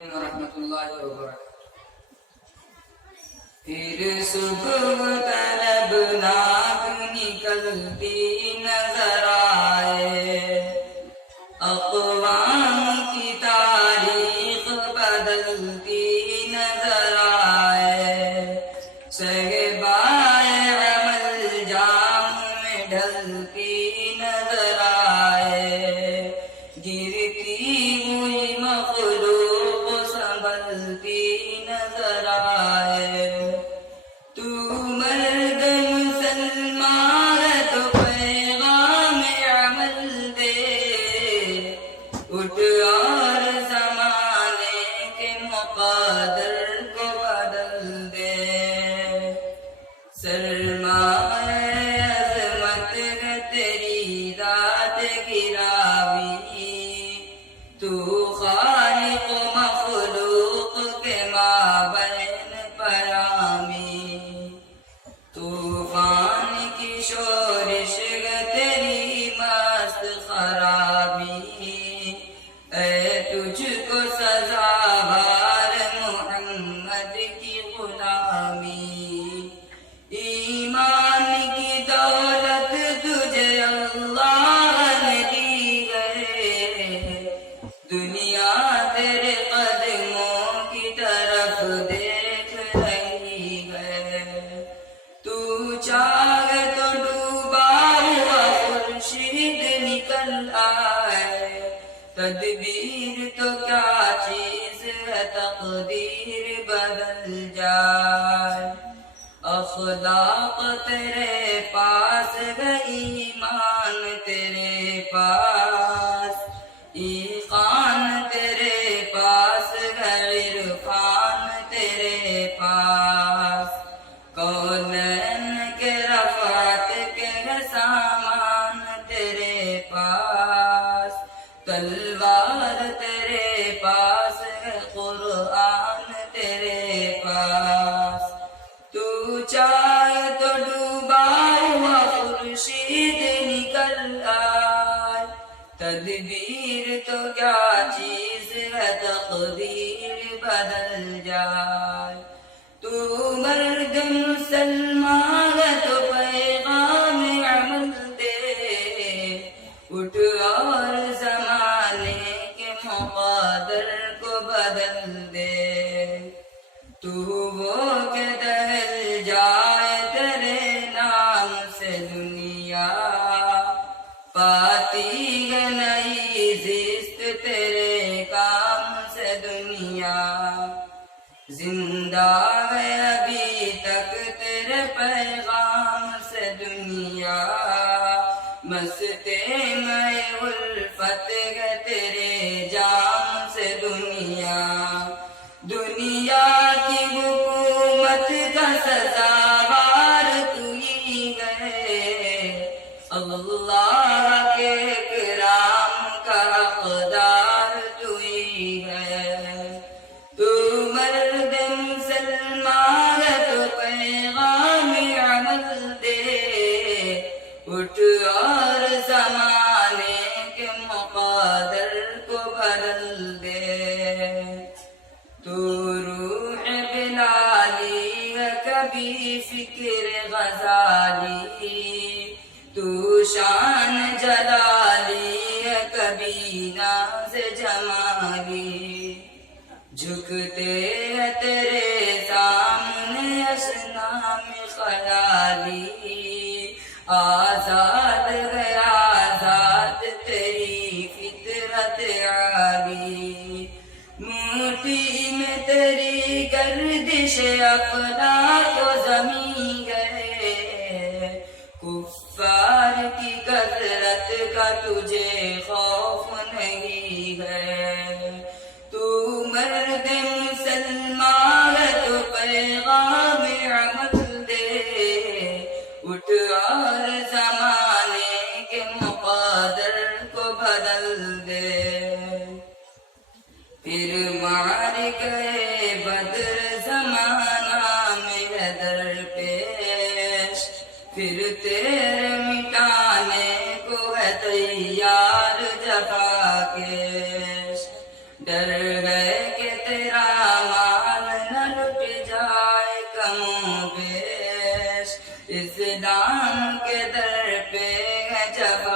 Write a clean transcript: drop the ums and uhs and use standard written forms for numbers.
ورحمۃ اللہ وبرکاتہ۔ پھر صبح طلب ناک نکلتی نظر آئے، اقوام کی تاریخ بدلتی نظر آئے، صحبائے عمل جام میں ڈھلتی نظر آئے، گرتی ہوئی مخلوق سنبھلتی نظر آئے۔ تو مرد مسلمان ہے تو پیغام عمل دے، اٹھ اور زمانے کے مقدر کو بدل دے۔ سرمایہ عظمت ہے تیری ذات گرامی، تو خالق و مخلوق کے مابین پرامی، طوفان کی شورش ہے تیری مست خرابی، اے تجھ کو سزاوار محمد کی غلامی۔ ایمان کی دولت تجھے اللہ نے دی ہے، دنیا تیرے قدموں کی طرف دیکھ رہی ہے۔ تو چاہے تو ڈوبا ہوا خورشید نکل آئے، تدبیر تو کیا چیز ہے تقدیر بدل جائے۔ اخلاق تیرے پاس ہے، ایمان تیرے پاس، ایقان تیرے پاس ہے، عرفان تیرے پاس، کونین کے رفعت کے سامان تیرے پاس، تلوار تیرے پاس ہے، قرآن تیرے پاس۔ تو چاہے تو ڈوبا ہوا خورشید نکل آئے، تدبیر تو کیا چیز ہے تقدیر بدل جائے۔ تو مرد مسلمان ہے تو پیغام عمل دے، اٹھ اور زمانے کے مقدر کو بدل دے۔ تو وہ کہ دہل جائے تیرے نام سے دنیا، پاتی ہے نئی زیست تیرے کام سے دنیا، زندہ ہے ابھی تک تیرے پیغام سے دنیا، مستے میں الفت ہے تیرے جام سے دنیا، دنیا کی حکومت کا سزاوار تو ہی ہے، اللہ کے کرام کا حقدار تو ہی ہے۔ تو مرد مسلمان ہے تو پیغام عمل دے، اٹھ اور زمانے کے مقدر کو بدل دے۔ تو روح بلالی ہے کبھی فکر غزالی، تو شان جلالی ہے کبھی ناز جمالی، جھکتے ہیں تیرے سامنے اصنام خیالی، آزاد ہے آزاد تیری فطرت عالی، موٹی میں تیری گردش افلاک و زمین گئے، کفار کی کثرت کا تجھے خوف نہیں ہے۔ تو مرد مسلمان ہے تو پیغام عمل دے، اٹھ اور زمانے کے مقدر کو بدل دے۔ پھر معرکہ بدر زمانہ میں ہے درپیش، پھر تیرے مٹانے کو ہے تیار جفا کیش، ڈر گئے کہ جفا